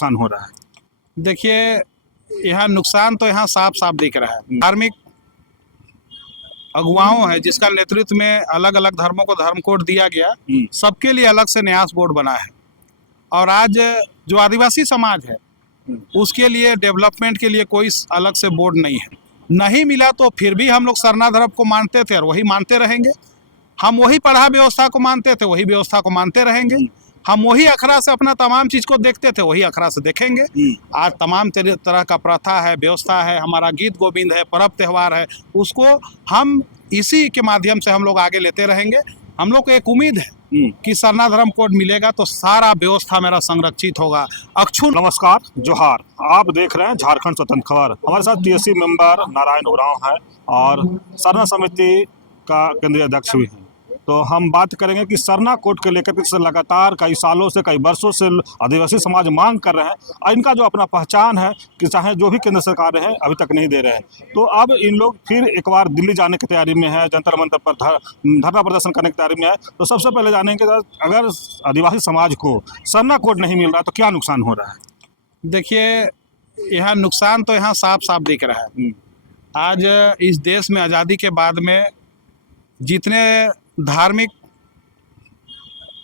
नुकसान हो रहा है? देखिए, यहाँ नुकसान तो यहाँ साफ साफ दिख रहा है। धार्मिक अगुवाओं है जिसका नेतृत्व में अलग अलग धर्मों को धर्म कोड दिया गया, सबके लिए अलग से न्यास बोर्ड बना है। और आज जो आदिवासी समाज है उसके लिए डेवलपमेंट के लिए कोई अलग से बोर्ड नहीं है। नहीं मिला तो फिर भी हम लोग सरना धर्म को मानते थे और वही मानते रहेंगे। हम वही पढ़ा व्यवस्था को मानते थे, वही व्यवस्था को मानते रहेंगे। हम वही अखरा से अपना तमाम चीज को देखते थे, वही अखरा से देखेंगे। आज तमाम तरह का प्रथा है, व्यवस्था है, हमारा गीत गोविंद है, पर्व त्यौहार है, उसको हम इसी के माध्यम से हम लोग आगे लेते रहेंगे। हम लोग को एक उम्मीद है कि सरना धर्म कोड मिलेगा तो सारा व्यवस्था मेरा संरक्षित होगा। अक्षुण नमस्कार, जोहार। आप देख रहे हैं झारखंड स्वतंत्र खबर। हमारे साथ टीएससी मेंबर नारायण उरांव है और सरना समिति का केंद्रीय अध्यक्ष भी है। तो हम बात करेंगे कि सरना कोड को लेकर के लगातार कई सालों से, कई वर्षों से आदिवासी समाज मांग कर रहे हैं और इनका जो अपना पहचान है कि चाहे जो भी केंद्र सरकार है अभी तक नहीं दे रहे हैं। तो अब इन लोग फिर एक बार दिल्ली जाने की तैयारी में है, जंतर मंतर पर धरना प्रदर्शन करने की तैयारी में है। तो सबसे पहले जानेंगे अगर आदिवासी समाज को सरना कोड नहीं मिल रहा तो क्या नुकसान हो रहा है? देखिए, यहाँ नुकसान तो यहाँ साफ साफ दिख रहा है। आज इस देश में आज़ादी के बाद में जितने धार्मिक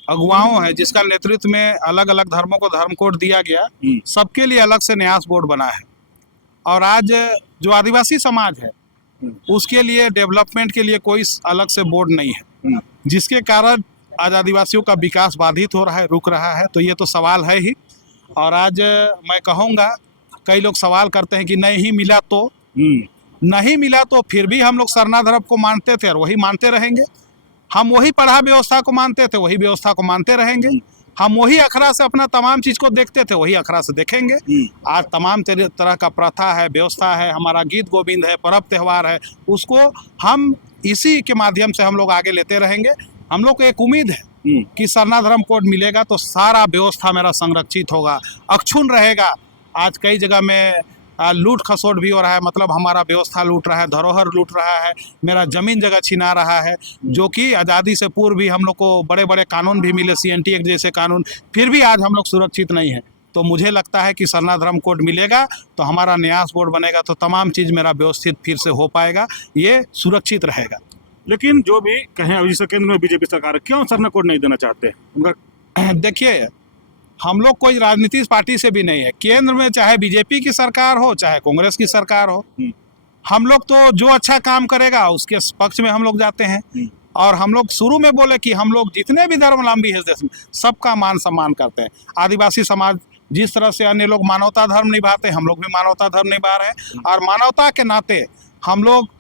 अगुवाओं है जिसका नेतृत्व में अलग अलग धर्मों को धर्म कोड दिया गया, सबके लिए अलग से न्यास बोर्ड बना है। और आज जो आदिवासी समाज है उसके लिए डेवलपमेंट के लिए कोई अलग से बोर्ड नहीं है, जिसके कारण आज आदिवासियों का विकास बाधित हो रहा है, रुक रहा है। तो ये तो सवाल है ही। और आज मैं कहूँगा, कई लोग सवाल करते हैं कि नहीं मिला तो, नहीं मिला तो फिर भी हम लोग सरना धर्म को मानते थे और वही मानते रहेंगे। हम वही पढ़ा व्यवस्था को मानते थे, वही व्यवस्था को मानते रहेंगे। हम वही अखरा से अपना तमाम चीज को देखते थे, वही अखरा से देखेंगे। आज तमाम तरह का प्रथा है, व्यवस्था है, हमारा गीत गोविंद है, पर्व त्यौहार है, उसको हम इसी के माध्यम से हम लोग आगे लेते रहेंगे। हम लोग को एक उम्मीद है कि सरना धर्म कोड मिलेगा तो सारा व्यवस्था मेरा संरक्षित होगा, अक्षुण रहेगा। आज कई जगह में लूट खसोट भी हो रहा है, मतलब हमारा व्यवस्था लूट रहा है, धरोहर लूट रहा है, मेरा जमीन जगह छिना रहा है, जो कि आज़ादी से पूर्व भी हम लोग को बड़े बड़े कानून भी मिले, CNT एक्ट जैसे कानून, फिर भी आज हम लोग सुरक्षित नहीं है। तो मुझे लगता है कि सरना धर्म कोड मिलेगा तो हमारा न्यास बोर्ड बनेगा तो तमाम चीज़ मेरा व्यवस्थित फिर से हो पाएगा, ये सुरक्षित रहेगा। लेकिन जो भी कहें, अभी से केंद्र में बीजेपी सरकार क्यों सरना कोड नहीं देना चाहते उनका? देखिए, हम लोग कोई राजनीतिक पार्टी से भी नहीं है। केंद्र में चाहे बीजेपी की सरकार हो, चाहे कांग्रेस की सरकार हो, हम लोग तो जो अच्छा काम करेगा उसके पक्ष में हम लोग जाते हैं। और हम लोग शुरू में बोले कि हम लोग जितने भी धर्मावलंबी है देश में सबका मान सम्मान करते हैं। आदिवासी समाज जिस तरह से अन्य लोग मानवता धर्म निभाते हैं, हम लोग भी मानवता धर्म निभा रहे हैं। और मानवता के नाते हम लोग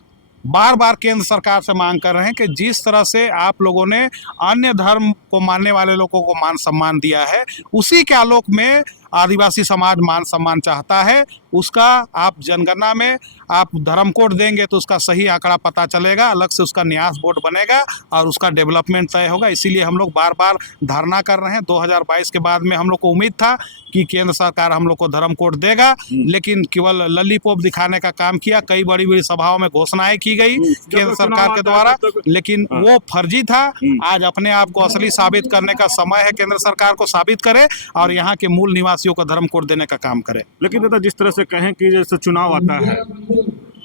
बार बार केंद्र सरकार से मांग कर रहे हैं कि जिस तरह से आप लोगों ने अन्य धर्म को मानने वाले लोगों को मान सम्मान दिया है, उसी के आलोक में आदिवासी समाज मान सम्मान चाहता है। उसका आप जनगणना में आप धर्म कोड देंगे तो उसका सही आंकड़ा पता चलेगा, अलग से उसका न्यास बोर्ड बनेगा और उसका डेवलपमेंट तय होगा। इसीलिए हम लोग बार बार धरना कर रहे हैं। 2022 के बाद में हम लोग को उम्मीद था कि केंद्र सरकार हम लोग को धर्म कोड देगा, लेकिन केवल ललीपॉप दिखाने का काम किया। कई बड़ी बड़ी सभाओं में घोषणाएं की गई केंद्र सरकार के द्वारा, लेकिन वो फर्जी था। आज अपने आप को असली साबित करने का समय है, केंद्र सरकार को साबित करे और यहाँ के मूल निवासियों को धर्म कोड देने का काम करे। लेकिन दादा, जिस तरह से कहें कि जैसे चुनाव आता है,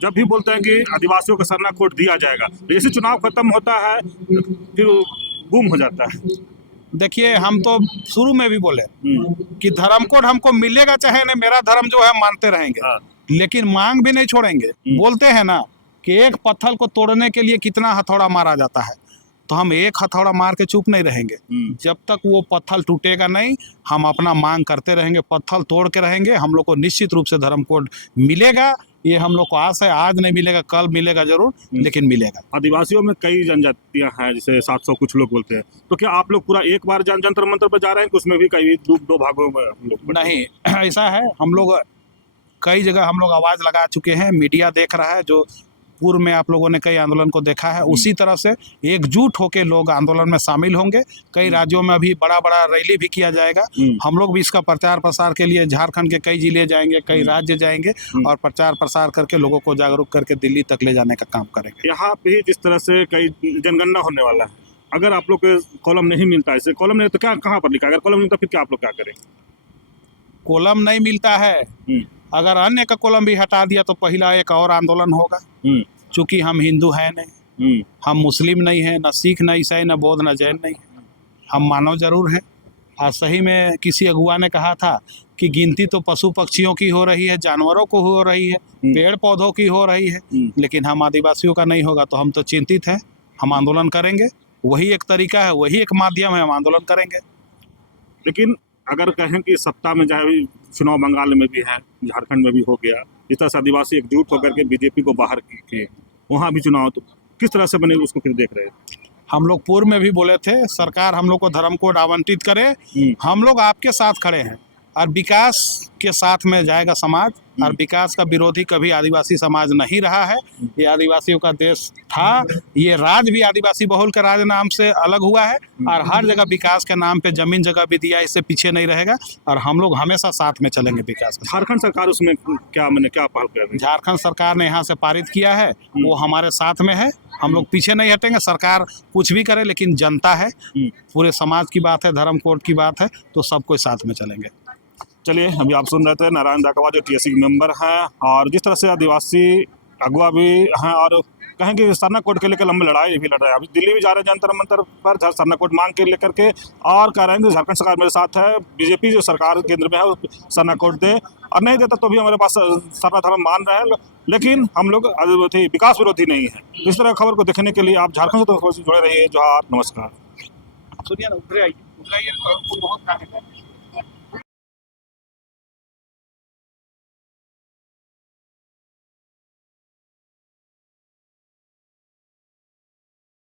जब भी बोलते हैं कि आदिवासियों को सरना कोड दिया जाएगा, जैसे चुनाव खत्म होता है फिर गुम हो जाता है। देखिए, हम तो शुरू में भी बोले कि धर्म कोड हमको मिलेगा चाहे नहीं, मेरा धर्म जो है मानते रहेंगे, लेकिन मांग भी नहीं छोड़ेंगे। बोलते हैं ना कि एक पत्थर को तोड़ने के लिए कितना हथौड़ा मारा जाता है, तो हम एक हथौड़ा मार के चुप नहीं रहेंगे। जब तक वो पत्थर टूटेगा नहीं, हम अपना मांग करते रहेंगे, पत्थर तोड़ के रहेंगे। हम लोग को निश्चित रूप से धर्म कोड मिलेगा, ये हम लोग को आस है। आज नहीं मिलेगा, कल मिलेगा जरूर, लेकिन मिलेगा। आदिवासियों में कई जनजातियां हैं, जैसे 700 कुछ लोग बोलते हैं, तो क्या आप लोग पूरा एक बार जंतर मंतर पर जा रहे हैं कि उसमें भी कई दो भागों में हम लोग? नहीं, ऐसा है, हम लोग कई जगह हम लोग आवाज़ लगा चुके हैं, मीडिया देख रहा है। जो पूर्व में आप लोगों ने कई आंदोलन को देखा है, उसी तरह से एकजुट होकर लोग आंदोलन में शामिल होंगे। कई राज्यों में अभी बड़ा बड़ा रैली भी किया जाएगा। हम लोग भी इसका प्रचार प्रसार के लिए झारखंड के कई जिले जाएंगे, कई राज्य जाएंगे और प्रचार प्रसार करके लोगों को जागरूक करके दिल्ली तक ले जाने का काम करेंगे। यहाँ भी जिस तरह से कई जनगणना होने वाला है, अगर आप लोग को कॉलम नहीं मिलता, इसे कॉलम नहीं तो क्या, कहाँ पर लिखा? अगर कॉलम नहीं तो फिर क्या आप लोग क्या करें? कोलम नहीं मिलता है, अगर अन्य का कोलम भी हटा दिया तो पहला एक और आंदोलन होगा। चूंकि हम हिंदू हैं नहीं, हम मुस्लिम नहीं हैं, न सिख न ईसाई न बौद्ध न जैन नहीं, हम मानव जरूर हैं। आज सही में किसी अगुआ ने कहा था कि गिनती तो पशु पक्षियों की हो रही है, जानवरों को हो रही है, पेड़ पौधों की हो रही है, लेकिन हम आदिवासियों का नहीं होगा। तो हम तो चिंतित हैं, हम आंदोलन करेंगे, वही एक तरीका है, वही एक माध्यम है, हम आंदोलन करेंगे। लेकिन अगर कहें कि सत्ता में चाहे चुनाव बंगाल में भी है, झारखंड में भी हो गया, जिस तरह से आदिवासी एकजुट होकर के बीजेपी को बाहर किए, वहाँ भी चुनाव, तो किस तरह से बने उसको फिर देख रहे हैं? हम लोग पूर्व में भी बोले थे सरकार हम लोग को धर्म कोड आवंटित करे, हम लोग आपके साथ खड़े हैं और विकास के साथ में जाएगा समाज। और विकास का विरोधी कभी आदिवासी समाज नहीं रहा है, ये आदिवासियों का देश था, ये राज भी आदिवासी बहुल के राज नाम से अलग हुआ है और हर जगह विकास के नाम पे जमीन जगह भी दिया, इससे पीछे नहीं रहेगा और हम लोग हमेशा साथ में चलेंगे विकास के। झारखंड सरकार उसमें क्या पहल कर रही है? झारखंड सरकार ने यहाँ से पारित किया है, वो हमारे साथ में है, हम लोग पीछे नहीं हटेंगे। सरकार कुछ भी करे लेकिन जनता है, पूरे समाज की बात है, धर्म कोड की बात है, तो सब कोई साथ में चलेंगे। चलिए, अभी आप सुन रहे थे नारायण दाकवा जो टीएससी के मेंबर हैं, और जिस तरह से आदिवासी अगुआ भी हैं और कहें कि सरना कोड के लेकर लंबी लड़ाई भी लड़ रहे हैं। अभी दिल्ली भी जा रहे हैं जंतर मंतर पर सरना कोड मांग के लेकर के, और कह रहे हैं कि झारखंड सरकार मेरे साथ है, बीजेपी जो सरकार केंद्र में है वो सरना कोड दे, और नहीं देता तो भी हमारे पास सरना धर्म मान रहे हैं, लेकिन हम लोग विकास विरोधी नहीं है। इस तरह खबर को देखने के लिए आप झारखंड से जुड़े रहिए। जोहार, नमस्कार। सुनिए ना, उधर आइए,